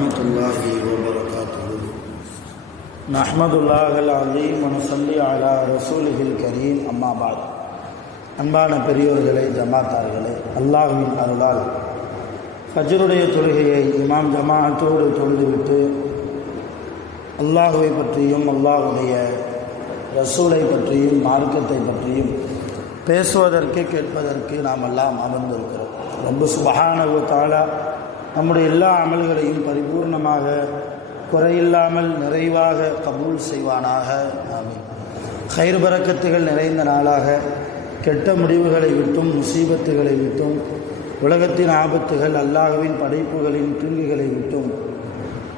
வரஹ்மத்துல்லாஹி வபரகாத்துஹு. நஹ்மதுல்லாஹல் அலீம் வ நுஸல்லி அலா ரசூலிஹில் கரீம். அம்மா பாத். அன்பான பெரியோர்களே, ஜமாத்தார்களே, அல்லாஹ்வின் அருளால் ஃபஜ்ருடைய தொழுகையை இமாம் ஜமாஅத்தோடு தொழுதுவிட்டு அல்லாஹுவை பற்றியும் அல்லாஹுடைய ரசூலை பற்றியும் மார்க்கத்தை பற்றியும் பேசுவதற்கு கேட்பதற்கு நாம் எல்லாம் அமர்ந்திருக்கிறோம். ரப்பு சுப்ஹானஹு வ தஆலா நம்முடைய எல்லா அமல்களையும் பரிபூர்ணமாக குறையில்லாமல் நிறைவாக கபூல் செய்வானாக. ஆமீன். கைர் பரக்கத்துகள் நிறைந்த நாளாக, கெட்ட முடிவுகளை விட்டும் முசீபத்துகளை விட்டும் உலகத்தின் ஆபத்துகள் அல்லாஹ்வின் படைப்புகளின் தீங்குகளை விட்டும்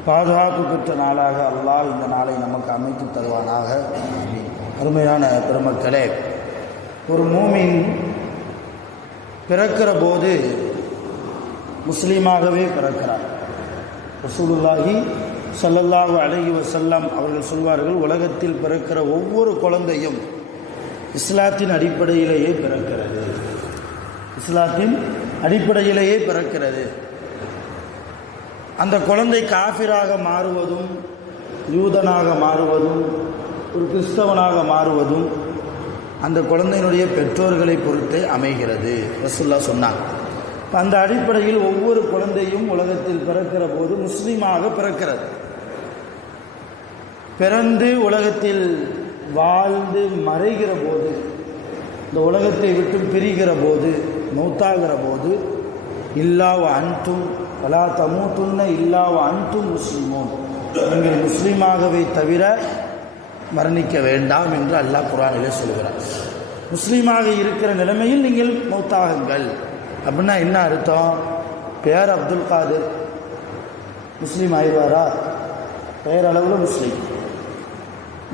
பாதுகாப்பு பெற்ற நாளாக அல்லாஹ் இந்த நாளை நமக்கு அமைத்து தருவானாக. ஆமீன். அருமையான பெருமக்களே, ஒரு மூமின் பிறக்கிற போது முஸ்லீமாகவே பிறக்கிறார். ரசூலுல்லாஹி ஸல்லல்லாஹு அலைஹி வஸல்லம் அவர்கள் சொல்வார்கள், உலகத்தில் பிறக்கிற ஒவ்வொரு குழந்தையும் இஸ்லாத்தின் அடிப்படையிலேயே பிறக்கிறது. இஸ்லாத்தின் அடிப்படையிலேயே பிறக்கிறது. அந்த குழந்தை காஃபிராக மாறுவதும், யூதனாக மாறுவதும், ஒரு கிறிஸ்தவனாக மாறுவதும் அந்த குழந்தையினுடைய பெற்றோர்களை பொறுத்தே அமைகிறது. ரசூலுல்லாஹ் சொன்னாங்க. அந்த அடிப்படையில் ஒவ்வொரு குழந்தையும் உலகத்தில் பிறக்கிற போது முஸ்லீமாக பிறக்கிறது. பிறந்து உலகத்தில் வாழ்ந்து மறைகிற போது, இந்த உலகத்தை விட்டு பிரிகிற போது, மௌத்தாகிற போது, இல்லாவ அன்தும் வலா தமூத்துன்ன இல்லாவ அன்தும் முஸ்லிமோன், நீங்கள் முஸ்லீமாகவே தவிர மரணிக்க வேண்டாம் என்று அல்லாஹ் குர்ஆனிலே சொல்கிறார். முஸ்லீமாக இருக்கிற நிலைமையில் நீங்கள் மௌத்தாகுங்கள். அப்படின்னா என்ன அர்த்தம்? பேர் அப்துல் காதிர் முஸ்லீம் ஆயிடுவாரா? பெயர் அளவில் முஸ்லீம்.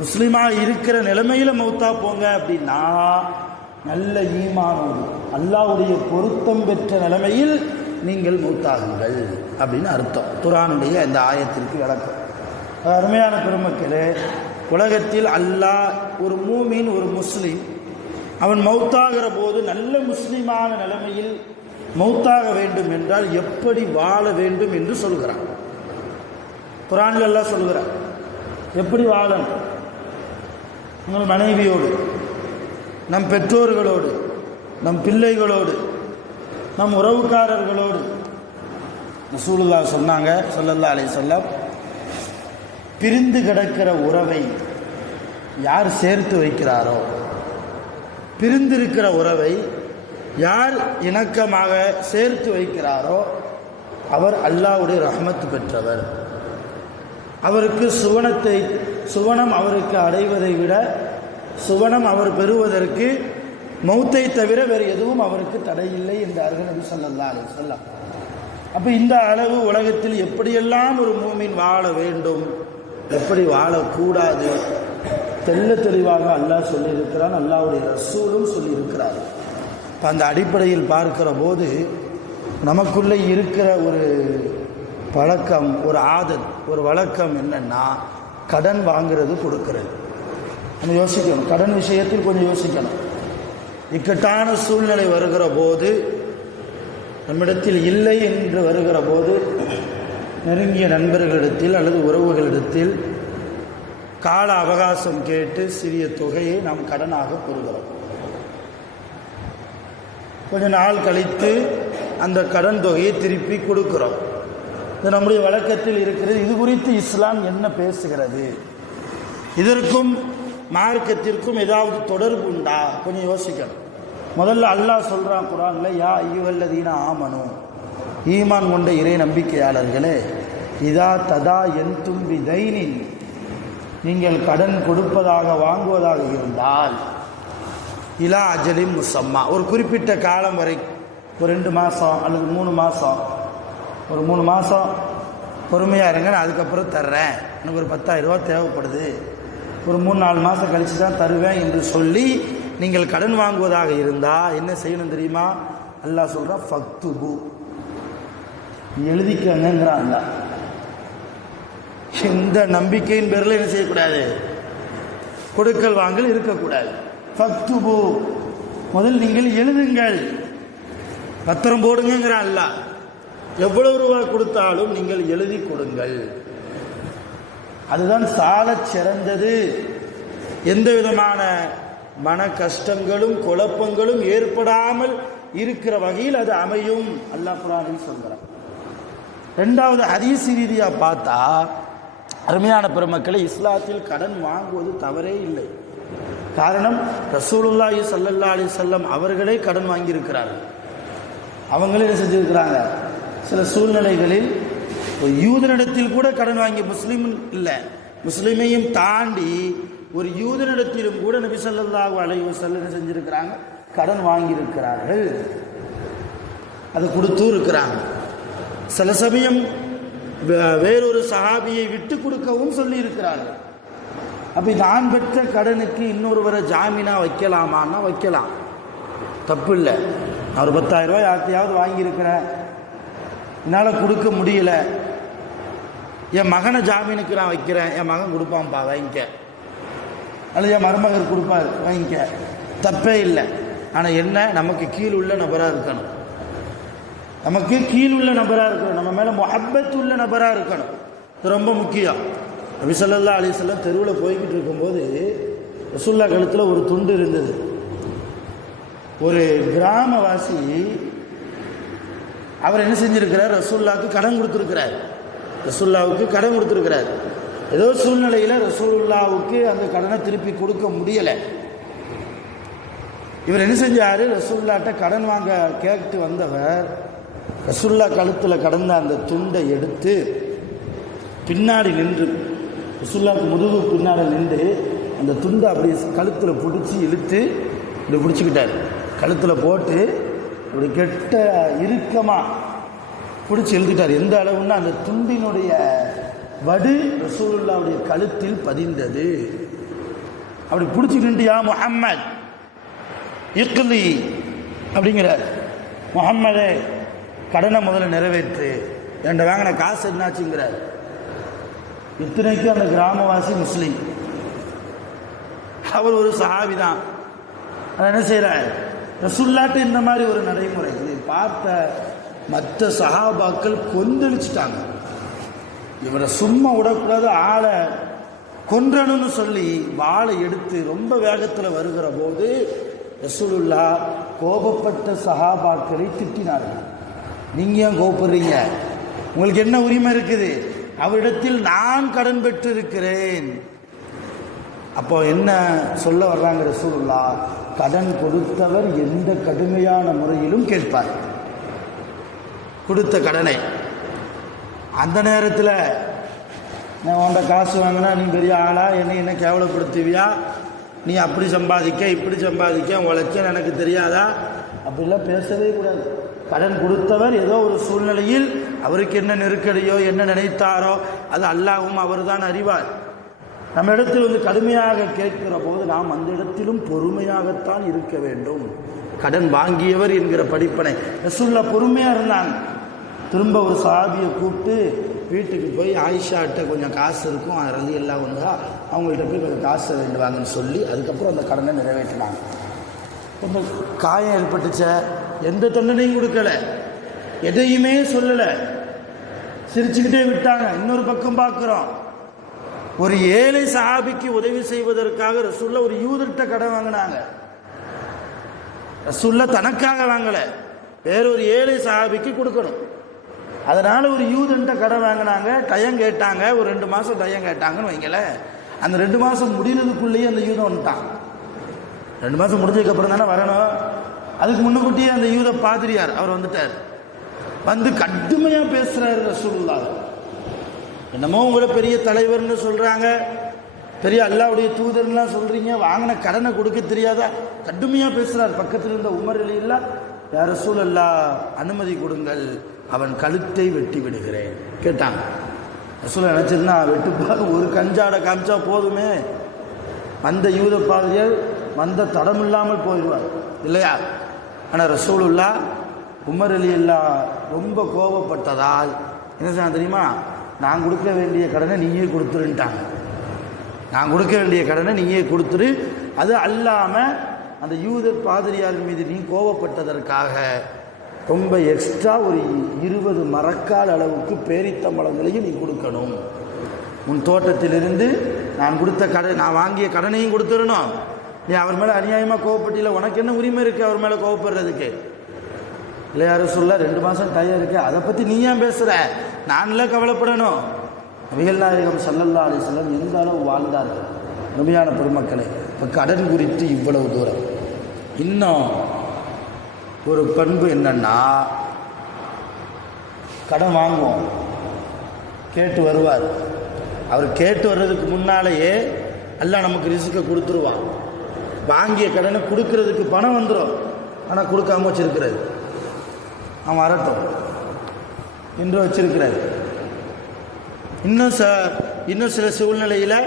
முஸ்லீமாக இருக்கிற நிலைமையில் மௌத்தா போங்க அப்படின்னா நல்ல ஈமானோடு அல்லாஹ்வுடைய பொருத்தம் பெற்ற நிலைமையில் நீங்கள் மௌத்தாகுங்கள் அப்படின்னு அர்த்தம். குர்ஆனுடைய இந்த ஆயத்திற்கு விளக்கம். அருமையான பெருமக்களே, உலகத்தில் அல்லாஹ் ஒரு மூமின், ஒரு முஸ்லீம், அவன் மௌத்தாகிற போது நல்ல முஸ்லீமான நிலைமையில் மௌத்தாக வேண்டும் என்றால் எப்படி வாழ வேண்டும் என்று சொல்கிறான். குர்ஆனில் அல்லாஹ் சொல்கிறான் எப்படி வாழணும். உங்கள் மனைவியோடு, நம் பெற்றோர்களோடு, நம் பிள்ளைகளோடு, நம் உறவுக்காரர்களோடு. ரசூலுல்லாஹ் சொன்னாங்க ஸல்லல்லாஹு அலைஹி வஸல்லம், பிரிந்து கிடக்கிற உறவை யார் சேர்த்து வைக்கிறாரோ, பிரிந்திருக்கிற உறவை யார் இணக்கமாக சேர்த்து வைக்கிறாரோ அவர் அல்லாஹ்வுடைய ரஹ்மத் பெற்றவர். அவருக்கு சுவனம் அவருக்கு அடைவதை விட சுவனம் அவர் பெறுவதற்கு மௌத்தை தவிர வேறு எதுவும் அவருக்கு தடையில்லை என்றார்கள் நபி ஸல்லல்லாஹு அலைஹி வஸல்லம். அப்போ இந்த அளவு உலகத்தில் எப்படியெல்லாம் ஒரு மூமின் வாழ வேண்டும், எப்படி வாழக்கூடாது தெல்ல தெளிவாக அல்லாஹ் சொல்லியிருக்கிறான், அல்லாஹ்வுடைய ரசூலும் சொல்லியிருக்கிறார். இப்போ அந்த அடிப்படையில் பார்க்கிற போது நமக்குள்ளே இருக்கிற ஒரு பழக்கம், ஒரு ஆதத், ஒரு வழக்கம் என்னன்னா கடன் வாங்கிறது, கொடுக்கிறது. நம்ம யோசிக்கணும். கடன் விஷயத்தில் கொஞ்சம் யோசிக்கணும். இக்கட்டான சூழ்நிலை வருகிற போது, நம்மிடத்தில் இல்லை என்று வருகிற போது, நெருங்கிய நண்பர்களிடத்தில் அல்லது உறவுகளிடத்தில் கால அவகாசம் கேட்டு சிறிய தொகையை நாம் கடனாக பெறுகிறோம். கொஞ்ச நாள் கழித்து அந்த கடன் தொகையை திருப்பி கொடுக்கிறோம். இது நம்முடைய வழக்கத்தில் இருக்கிறது. இது குறித்து இஸ்லாம் என்ன பேசுகிறது? இதற்கும் மார்க்கத்திற்கும் ஏதாவது தொடர்பு உண்டா? கொஞ்சம் யோசிக்கணும். முதல்ல அல்லாஹ் சொல்கிறான் குர்ஆன்ல, யா அய்யுஹல்லதீன ஆமனு, ஈமான் கொண்ட இறை நம்பிக்கையாளர்களே, இதா ததா என்தும் பிதைனின், நீங்கள் கடன் கொடுப்பதாக வாங்குவதாக இருந்தால், இலா அஜலின் முசம்மா, ஒரு குறிப்பிட்ட காலம் வரை, ஒரு 2 மாதம் அல்லது 3 மாதம், ஒரு 3 மாதம் பொறுமையாக இருங்க, நான் அதுக்கப்புறம் தர்றேன், எனக்கு ஒரு 10,000 ரூபா தேவைப்படுது, ஒரு 3-4 மாதம் கழித்து தான் தருவேன் என்று சொல்லி நீங்கள் கடன் வாங்குவதாக இருந்தால் என்ன செய்யணும் தெரியுமா? அல்லாஹ் சொல்கிறான், ஃபக்துபு, எழுதிக்கங்கிறான் அல்லாஹ். இந்த நம்பிக்கையின் பேரில் என்ன செய்யக்கூடாது? கொடுக்கல் வாங்கல் இருக்கக்கூடாது. ஃபக்துபு, முதல் நீங்கள் எழுதுங்கள், பத்திரம் போடுங்கிறான் அல்லாஹ். எவ்வளவு ரூபாய் கொடுத்தாலும் நீங்கள் எழுதி கொடுங்கள். அதுதான் சாலச் சிறந்தது. எந்த விதமான மன கஷ்டங்களும் குழப்பங்களும் ஏற்படாமல் இருக்கிற வகையில் அது அமையும். அல்லாஹ் குர்ஆனில் சொல்கிறார். ரெண்டாவது, ஹதீஸ் ரீதியா பார்த்தா அருமையான பெருமக்களை, இஸ்லாத்தில் கடன் வாங்குவது தவறே இல்லை. காரணம், ரசூலுல்லாஹி ஸல்லல்லாஹு அலைஹி வஸல்லம் அவர்களே கடன் வாங்கியிருக்கிறார்கள். அவங்களே என்ன செஞ்சிருக்கிறாங்க, சில சூழ்நிலைகளில் ஒரு யூதனிடத்தில் கூட கடன் வாங்கி, முஸ்லீம் இல்லை முஸ்லீமையும் தாண்டி ஒரு யூதனிடத்திலும் கூட நபி ஸல்லல்லாஹு அலைஹி வஸல்லம் செஞ்சிருக்கிறாங்க, கடன் வாங்கியிருக்கிறார்கள். அதை கொடுத்தும் இருக்கிறாங்க. சில சமயம் வேறொரு சஹாபியை விட்டு கொடுக்கவும் சொல்லி இருக்கிறார்கள். அப்படி நான் பெற்ற கடனுக்கு இன்னொருவரை ஜாமீனா வைக்கலாமான்னா வைக்கலாம், தப்பு இல்லை. நான் ஒரு 10,000 ரூபாய் யார்த்தையாவது வாங்கியிருக்கிறேன், என்னால் கொடுக்க முடியல, என் மகனை ஜாமீனுக்கு நான் வைக்கிறேன், என் மகன் கொடுப்பான்ப்பா வாங்கிக்க, அல்லது என் மருமகர் கொடுப்பார் வாங்கிக்க, தப்பே இல்லை. ஆனால் என்ன, நமக்கு கீழ் உள்ள நபராக இருக்கணும், நமக்கு கீழ் உள்ள நபராக இருக்கணும், நம்ம மேலே முஹப்பத் உள்ள நபராக இருக்கணும். இது ரொம்ப முக்கியம். நபி ஸல்லல்லாஹு அலைஹி வஸல்லம் தெருவில் போய்கிட்டு இருக்கும்போது ரசூலுல்லாஹ் கழுத்தில் ஒரு துண்டு இருந்தது. ஒரு கிராமவாசி அவர் என்ன செஞ்சிருக்கிறார், ரசூலுல்லாஹ்வுக்கு கடன் கொடுத்துருக்கிறார். ரசூலுல்லாஹ்வுக்கு கடன் கொடுத்துருக்கிறார். ஏதோ சூழ்நிலையில் ரசூலுல்லாஹ்வுக்கு அந்த கடனை திருப்பி கொடுக்க முடியலை. இவர் என்ன செஞ்சார், ரசூலுல்லாஹ்ட்ட கடன் வாங்க கேட்டு வந்தவர் ரசூலுல்லாஹ் கழுத்தில் கடந்த அந்த துண்டை எடுத்து பின்னாடி நின்று, ரசூலுல்லாஹ்வுக்கு முதுகு பின்னாடி நின்று அந்த துண்டை அப்படி கழுத்தில் பிடிச்சி இழுத்து இப்படி பிடிச்சிக்கிட்டார். கழுத்தில் போட்டு அப்படி கெட்ட இறுக்கமாக பிடிச்சி எழுதிட்டார். எந்த அளவுன்னா அந்த துண்டினுடைய வடு ரசூலுல்லாஹ்வுடைய கழுத்தில் பதிந்தது. அப்படி பிடிச்சிக்கிட்டு, யா முஹம்மத் இக்லி அப்படிங்கிறார். முஹம்மதே, கடனை முதல்ல நிறைவேற்று, என்கிட்ட வாங்கின காசு என்னாச்சுங்கிறார். இத்தனைக்கும் அந்த கிராமவாசி முஸ்லீம், அவர் ஒரு சஹாபி தான். என்ன செய்கிறார், ரசூலுல்லாஹ்ட்ட இந்த மாதிரி ஒரு நடைமுறை இதை பார்த்த மற்ற சஹாபாக்கள் கொந்தளிச்சிட்டாங்க. இவரை சும்மா விடக்கூடாது, ஆளை கொன்றணும்னு சொல்லி வாளை எடுத்து ரொம்ப வேகத்தில் வருகிற போது ரசூலுல்லாஹ் கோபப்பட்ட சஹாபாக்களை திட்டினார்கள். நீங்கள் ஏன் கோபப்படுறீங்க, உங்களுக்கு என்ன உரிமை இருக்குது, அவரிடத்தில் நான் கடன் பெற்று இருக்கிறேன். அப்போ என்ன சொல்ல வர்றாங்க ரசூலுல்லாஹ், கடன் கொடுத்தவர் எந்த கடுமையான முறையிலும் கேட்பார். கொடுத்த கடனை அந்த நேரத்தில் நான் உன்ட காசு வாங்கினா நீ பெரிய ஆளா, என்ன கேவலப்படுத்துவியா, நீ அப்படி சம்பாதிக்க இப்படி சம்பாதிக்க உழைச்சேன்னு எனக்கு தெரியாதா, அப்படிலாம் பேசவே கூடாது. கடன் கொடுத்தவர் ஏதோ ஒரு சூழ்நிலையில் அவருக்கு என்ன நெருக்கடியோ என்ன நினைத்தாரோ அது அல்லாஹ்வும் அவர் தான் அறிவார். நம்ம இடத்தில் வந்து கடுமையாக கேட்கிற போது நாம் அந்த இடத்திலும் பொறுமையாகத்தான் இருக்க வேண்டும். கடன் வாங்கியவர் என்கிற படிப்பனை ரசூலுல்லாஹ் பொறுமையாக இருந்தாங்க. திரும்ப ஒரு சஹாபியை கூப்பிட்டு வீட்டுக்கு போய் ஆயிஷாட்ட கொஞ்சம் காசு இருக்கும், ரலியல்லாஹு அன்ஹா, அவங்கள்ட்ட போய் கொஞ்சம் காசு வேண்டுவாங்கன்னு சொல்லி அதுக்கப்புறம் அந்த கடனை நிறைவேற்றினாங்க. ரொம்ப காயம் ஏற்பட்டுச்ச, எந்த தண்டனையும் கொடுக்கல, எதையுமே சொல்லலை, சிரிச்சுக்கிட்டே விட்டாங்க. இன்னொரு பக்கம் பார்க்குறோம், ஒரு ஏழை சஹாபிக்கு உதவி செய்வதற்காக ரசூலுல்லாஹ் ஒரு யூதர்கிட்ட கடன் வாங்கினாங்க. ரசூலுல்லாஹ் தனக்காக வாங்கலை, வேறொரு ஏழை சஹாபிக்கு கொடுக்கணும். அதனால் ஒரு யூதன்ட்ட கடன் வாங்கினாங்க. டயம் கேட்டாங்க, ஒரு 2 மாதம் டயம் கேட்டாங்கன்னு வைங்கள. அந்த 2 மாதம் முடிகிறதுக்குள்ளேயே அந்த யூதன் வந்துட்டான். 2 மாதம் முடிஞ்சதுக்கப்புறம் தானே வரணும். அதுக்கு முன்னுக்கூட்டியே அந்த யூத பாதிரியார் அவர் வந்துட்டார். வந்து கடுமையாக பேசுகிறாரு ரசூலுல்லாஹ். என்னமோ உங்களை பெரிய தலைவர்னு சொல்கிறாங்க, பெரிய அல்லாஹ்வுடைய தூதர்லாம் சொல்கிறீங்க, வாங்கின கடனை கொடுக்க தெரியாதா, கடுமையாக பேசுகிறார். பக்கத்தில் இருந்த உமர் ரலியல்லாஹு, யா ரசூலல்லாஹ் அனுமதி கொடுங்கள், அவன் கழுத்தை வெட்டி விடுகிறேன் கேட்டாங்க. ரசூலுல்லாஹ் நினச்சதுன்னா வெட்டுப்பாடு ஒரு கஞ்சாடை காமிச்சா போதுமே, அந்த யூத பாதிரியார் வந்த தடம் இல்லாமல் போயிடுவார் இல்லையா. ஆனால் ரசூலுல்லாஹ் உமர் ரலியல்லாஹு ரொம்ப கோபப்பட்டதால் என்ன சொன்னா தெரியுமா, நான் கொடுக்க வேண்டிய கடனை நீயே கொடுத்துருன்ட்டாங்க. நான் கொடுக்க வேண்டிய கடனை நீயே கொடுத்துரு. அது அல்லாமல் அந்த யூதர் பாதிரியார் மீது நீ கோபப்பட்டதற்காக ரொம்ப எக்ஸ்ட்ரா ஒரு 20 மரக்கால் அளவுக்கு பேரித்தம்பழங்களையும் நீ கொடுக்கணும். உன் தோட்டத்திலிருந்து நான் கொடுத்த கடன், நான் வாங்கிய கடனையும் கொடுத்துடணும். நீ அவர் மேலே அநியாயமாக கோவப்பட்டில, உனக்கு என்ன உரிமை இருக்குது அவர் மேலே கோவப்படுறதுக்கு? இல்லை யாரும் சொல்ல 2 மாதம் டைம் இருக்கு, அதை பற்றி நீ ஏன் பேசுகிற? நான்லாம் கவலைப்படணும். நபிகள் நாயகம் ஸல்லல்லாஹு அலைஹி வஸல்லம் எந்த அளவு வாழ்ந்தார்கள் நபியான பெருமக்களே. இப்போ கடன் குறித்து இவ்வளவு தூரம். இன்னும் ஒரு பண்பு என்னன்னா, கடன் வாங்குவோம், கேட்டு வருவார். அவர் கேட்டு வர்றதுக்கு முன்னாலேயே எல்லாம் நமக்கு ரிஸ்க்கை கொடுத்துருவான். வாங்கிய கடனை கொடுக்கறதுக்கு பணம் வந்துடும், ஆனால் கொடுக்காம வச்சிருக்கிறது. அவன் வரட்டும் என்று வச்சிருக்கிறார். இன்னும் சில சூழ்நிலையில்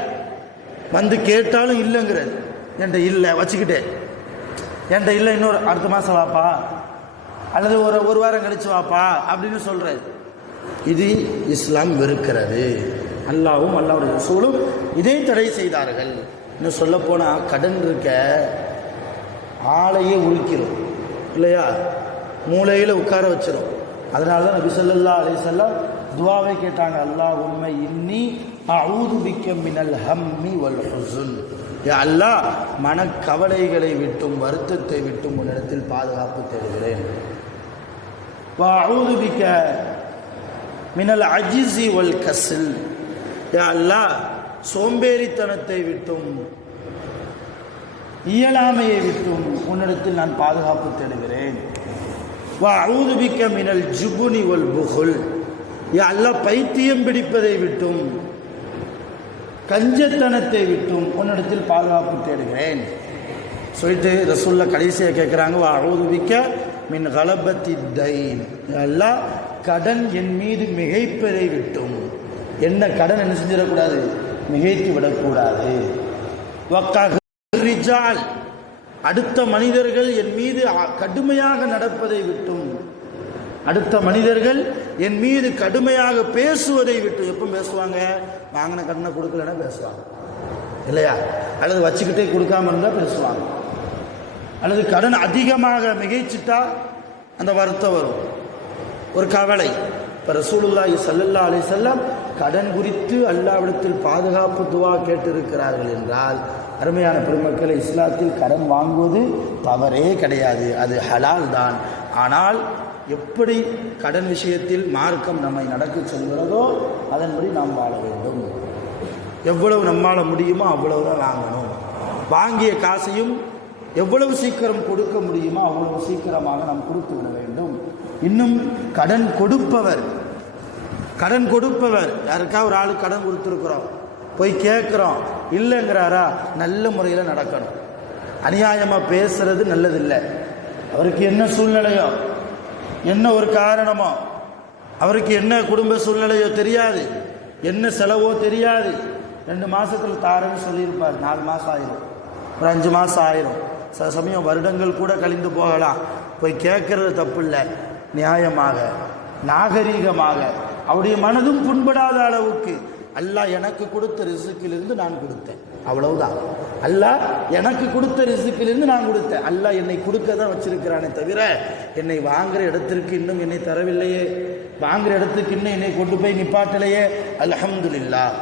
வந்து கேட்டாலும் இல்லைங்கிறது. என்கிட்ட இல்லை வச்சுக்கிட்டேன், என்கிட்ட இல்லை, இன்னொரு அடுத்த மாதம் வாப்பா அல்லது ஒரு வாரம் கழிச்சு வாப்பா அப்படின்னு சொல்கிறது. இது இஸ்லாம் வெறுக்கிறது. அல்லாவும் அல்லாவுடைய ரசூலும் இதை தடை செய்தார்கள். இன்னும் சொல்லப்போனால் கடன் இருக்க ஆளையே உருக்கிறோம் இல்லையா, மூளையில் உட்கார வச்சிடும். அதனால தான் நபி ஸல்லல்லாஹு அலைஹி வஸல்லம் துஆவை கேட்டாங்க. அல்லாஹும்ம இன்னி அஊது பிக்க மினல் ஹம்மி வல் ஹுஸ்ன். யா அல்லாஹ், மனக்கவலைகளை விட்டும் வருத்தத்தை விட்டும் உன்னிடத்தில் பாதுகாப்பு தேடுகிறேன். வ அஊது பிக்க மினல் அஜிஸி வல் கஸ்ல். யா அல்லாஹ், சோம்பேறித்தனத்தை விட்டும் இயலாமையை விட்டும் உன்னிடத்தில் நான் பாதுகாப்பு தேடுகிறேன். வ அஊது பிக்க மினல் ஜுபுனி வல் புகுல். யா அல்லாஹ், பைத்தியம் பிடிப்பதை விட்டும் கஞ்சத்தனத்தை விட்டும் உன்னிடத்தில் பாதுகாப்பு தேடுகிறேன் சொல்லிட்டு ரசூலுல்லாஹ் கடைசியாக கேட்குறாங்க. வ அஊது பிக்க மின் கலபத்தி தைன். அல்லாஹ், கடன் என் மீது மிகைப்பதை விட்டும், என்ன கடன் என்ன செஞ்சிடக்கூடாது, மிகைத்து விடக்கூடாது. வக்கஹ்ரிஜால், அடுத்த மனிதர்கள் என் மீது கடுமையாக நடப்பதை விட்டும், அடுத்த மனிதர்கள் என் மீது கடுமையாக பேசுவதை விட்டு. எப்போ பேசுவாங்க? வாங்கின கடனை கொடுக்கலன்னா பேசுவாங்க இல்லையா, அல்லது வச்சுக்கிட்டே கொடுக்காம இருந்தால் பேசுவாங்க, அல்லது கடன் அதிகமாக மிகைச்சிட்டா அந்த வருத்தம் வரும், ஒரு கவலை. இப்போ ரசூலுல்லாஹி ஸல்லல்லாஹு அலைஹி வஸல்லம் கடன் குறித்து அல்லாஹ்விடத்தில் பாதுகாப்பு துஆ கேட்டிருக்கிறார்கள் என்றால், அருமையான பெருமக்களை, இஸ்லாத்தில் கடன் வாங்குவது தவறே கிடையாது, அது ஹலால் தான். ஆனால் எப்படி கடன் விஷயத்தில் மார்க்கம் நம்மை நடக்க சொல்கிறதோ அதன்படி நாம் வாழ வேண்டும். எவ்வளவு நம்மால் முடியுமோ அவ்வளவுதான் வாங்கணும். வாங்கிய காசையும் எவ்வளவு சீக்கிரம் கொடுக்க முடியுமோ அவ்வளவு சீக்கிரமாக நாம் கொடுத்து விட வேண்டும். இன்னும் கடன் கொடுப்பவர் யாருக்கா ஒரு ஆளுக்கு கடன் கொடுத்துருக்குறோம், போய் கேட்குறோம், இல்லைங்கிறாரா, நல்ல முறையில் நடக்கணும். அநியாயமாக பேசுறது நல்லதில்லை. அவருக்கு என்ன சூழ்நிலையோ, என்ன ஒரு காரணமோ, அவருக்கு என்ன குடும்ப சூழ்நிலையோ தெரியாது, என்ன செலவோ தெரியாது. 2 மாதத்தில் தாரன்னு சொல்லியிருப்பார், 4 மாதம் ஆயிரும், ஒரு 5 மாதம் ஆயிரும், சில சமயம் வருடங்கள் கூட கழிந்து போகலாம். போய் கேட்கறது தப்பு இல்லை, நியாயமாக நாகரீகமாக, அவருடைய மனதும் புண்படாத அளவுக்கு. அல்லாஹ் எனக்கு கொடுத்த ரிசுக்கிலிருந்து நான் கொடுத்தேன், அவ்வளவுதான். அல்லாஹ் எனக்கு கொடுத்த ரிசுக்கிலிருந்து நான் கொடுத்தேன். அல்லாஹ் என்னை கொடுக்க தான் வச்சிருக்கிறானே தவிர என்னை வாங்குற இடத்திற்கு இன்னும் என்னை தரவில்லையே, வாங்குற இடத்துக்கு இன்னும் என்னை கொண்டு போய் நிப்பாட்டலையே. அல்ஹம்துலில்லாஹ்.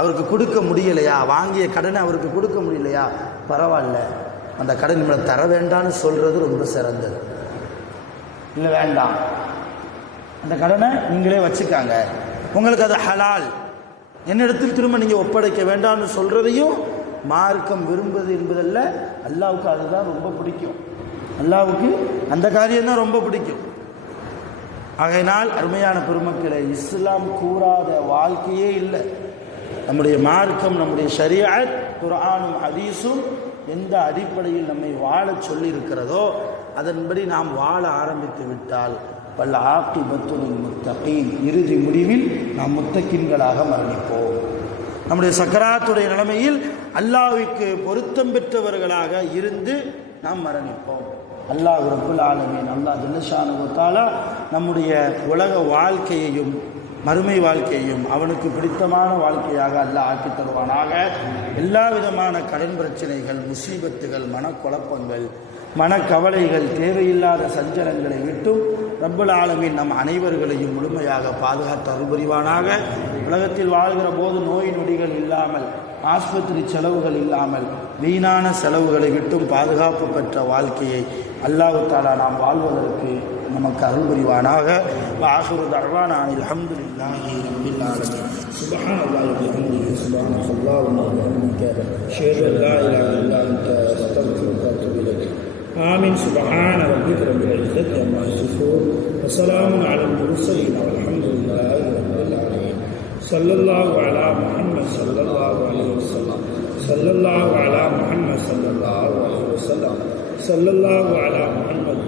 அவருக்கு கொடுக்க முடியலையா, வாங்கிய கடனை அவருக்கு கொடுக்க முடியலையா, பரவாயில்ல, அந்த கடன் நம்மளை தர வேண்டாம்னு சொல்றது ரொம்ப சிறந்தது. இல்லை வேண்டாம், அந்த கடனை நீங்களே வச்சுக்காங்க, உங்களுக்கு அது ஹலால், என்னிடத்தில் திரும்ப நீங்கள் ஒப்படைக்க வேண்டாம்னு சொல்கிறதையும் மார்க்கம் விரும்புவது என்பதல்ல. அல்லாவுக்கு அதுதான் ரொம்ப பிடிக்கும், அல்லாவுக்கு அந்த காரியம்தான் ரொம்ப பிடிக்கும். ஆகையினால் அருமையான பெருமக்களை, இஸ்லாம் கூறாத வாழ்க்கையே இல்லை. நம்முடைய மார்க்கம், நம்முடைய ஷரீஅத், குர்ஆனும் ஹதீஸும் எந்த அடிப்படையில் நம்மை வாழ சொல்லி இருக்கிறதோ அதன்படி நாம் வாழ ஆரம்பித்து விட்டால் வல் ஆகிபத்து லில் முத்தகீன், இறுதி முடிவில் நாம் முத்தகீன்களாக மரணிப்போம். நம்முடைய சக்கராத்துடைய நிலைமையில் அல்லாஹ்வுக்கு பொருத்தம் பெற்றவர்களாக இருந்து நாம் மரணிப்போம். அல்லாஹ் ரப்புல் ஆலமீன், அல்லாஹ் ஜல்ல ஷானுஹு தஆலா நம்முடைய உலக வாழ்க்கையையும் மறுமை வாழ்க்கையையும் அவனுக்கு பிடித்தமான வாழ்க்கையாக அல்லாஹ் ஆக்கி தருவானாக. எல்லா விதமான கடன் பிரச்சனைகள், முசீபத்துகள், மனக்குழப்பங்கள் மனக்கவலைகள், தேவையில்லாத சஞ்சலங்களை விட்டும் ரப்பல் ஆலமீன் நம் அனைவர்களையும் முழுமையாக பாதுகாத்து அருள் புரிவானாக. உலகத்தில் வாழ்கிற போது நோய் நொடிகள் இல்லாமல், ஆஸ்பத்திரி செலவுகள் இல்லாமல், வீணான செலவுகளை விட்டும் பாதுகாப்பு பெற்ற வாழ்க்கையை அல்லாஹ் தஆலா நாம் வாழ்வதற்கு நமக்கு அருள் புரிவானாக. ஆகிரு தஅவானா அல்ஹம்துலில்லாஹி ரப்பில் ஆலமீன். சுப்ஹானல்லாஹி வ பிஹம்திஹி சுப்ஹானல்லாஹி வ பிஹம்திஹி அஷ்ஹது அன் லா இலாஹா இல்லா அன்த அஸ்தக்ஃபிருக வ அத்தூபு இலைக். ஆமீன். சுப்ஹான ரப்பிக ரப்பில் இஸ்ஸத்தி அம்மா யசிஃபூன் வ ஸலாமுன் அலல் முர்ஸலீன் வல்ஹம்துலில்லாஹி ரப்பில் ஆலமீன். ஸல்லல்லாஹு அலா முஹம்மத் ஸல்லல்லாஹு அலைஹி வஸல்லம். ஸல்லல்லாஹு அலா முஹம்மத் ஸல்லல்லாஹு அலைஹி வஸல்லம். ஸல்லல்லாஹு அலா முஹம்மத்